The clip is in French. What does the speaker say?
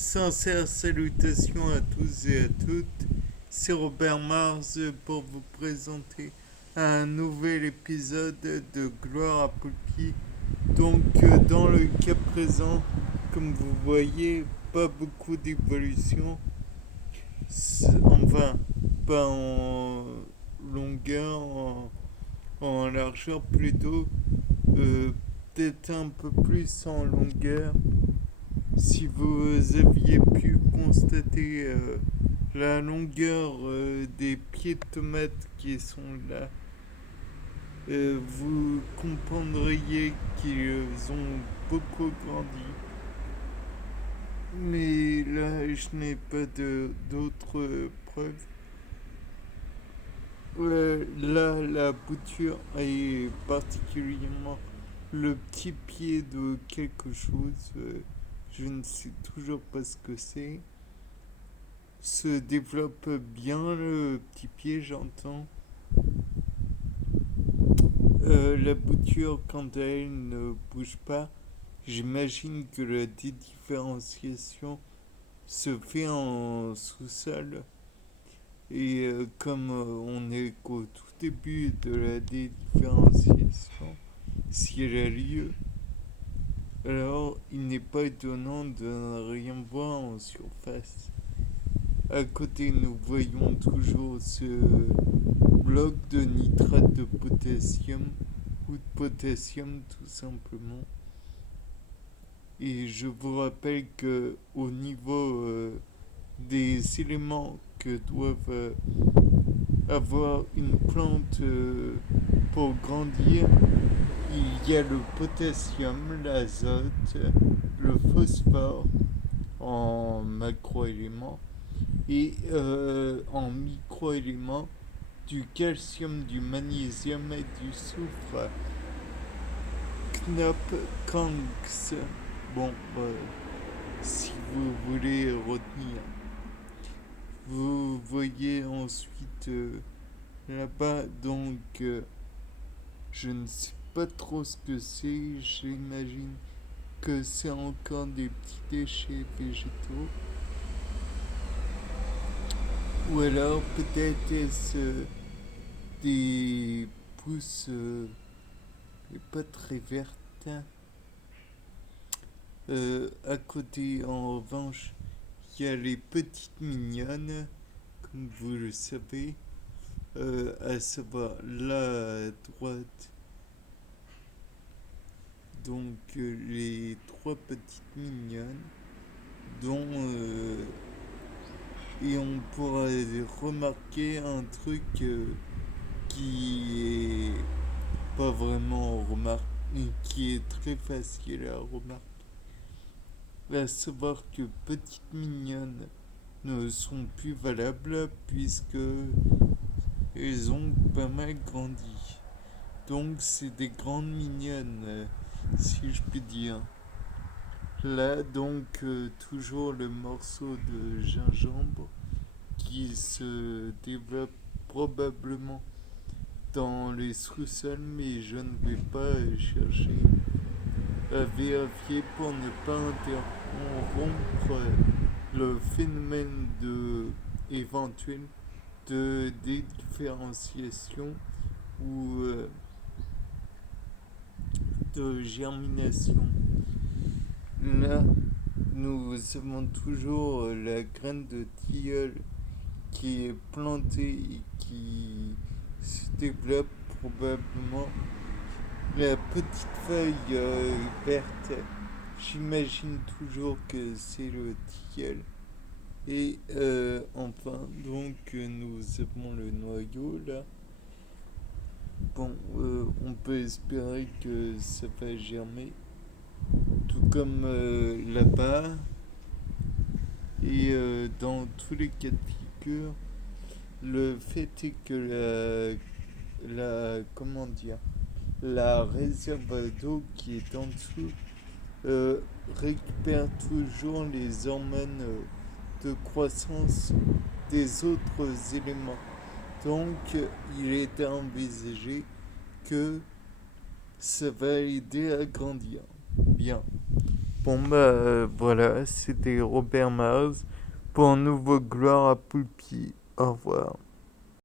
Sincères salutations à tous et à toutes. C'est Robert Mars pour vous présenter un nouvel épisode de Gloire à Poulpi. Dans le cas présent, comme vous voyez, pas beaucoup d'évolution. Enfin, pas en longueur, en largeur plutôt. Euh, Peut-être un peu plus en longueur. Si vous aviez pu constater la longueur des pieds de tomates qui sont là, vous comprendriez qu'ils ont beaucoup grandi. Mais là, je n'ai pas d'autres preuves. Là, la bouture est particulièrement le petit pied de quelque chose. Je ne sais toujours pas ce que c'est. Se développe bien le petit pied, j'entends. La bouture, quant à elle, ne bouge pas. J'imagine que la dédifférenciation se fait en sous-sol. Et comme on est qu'au tout début de la dédifférenciation, si elle a lieu, alors il n'est pas étonnant de ne rien voir en surface. À côté, nous voyons toujours ce bloc de nitrate de potassium ou de potassium tout simplement. Et je vous rappelle que au niveau des éléments que doivent avoir une plante pour grandir, il y a le potassium, l'azote, le phosphore en macroéléments et en microéléments du calcium, du magnésium et du soufre. Knop Kanks. Bon, si vous voulez retenir. Vous voyez ensuite là-bas, je ne sais pas trop ce que c'est. J'imagine que c'est encore des petits déchets végétaux. Ou alors peut-être est-ce des pousses pas très vertes. À côté, en revanche, il y a les petites mignonnes, comme vous le savez, à savoir là à droite. Les trois petites mignonnes, dont et on pourra remarquer un truc qui est pas vraiment remarqué, qui est très facile à remarquer. À savoir que petites mignonnes ne sont plus valables puisque elles ont pas mal grandi. Donc c'est des grandes mignonnes, si je puis dire. Là toujours le morceau de gingembre qui se développe probablement dans les sous-sols, mais je ne vais pas chercher à vérifier pour ne pas interrompre le phénomène éventuel de différenciation ou de germination. Là, nous avons toujours la graine de tilleul qui est plantée et qui se développe probablement. La petite feuille verte, j'imagine toujours que c'est le tilleul. Et enfin, nous avons le noyau là. Bon, on peut espérer que ça va germer, tout comme là-bas. Et dans tous les cas de figure, le fait est que comment dire, la réserve d'eau qui est en dessous récupère toujours les hormones de croissance des autres éléments. Donc, il est à envisager que ça va aider à grandir. Bien. Bon, bah voilà, c'était Robert Mars pour un nouveau Gloire à Poulpi. Au revoir.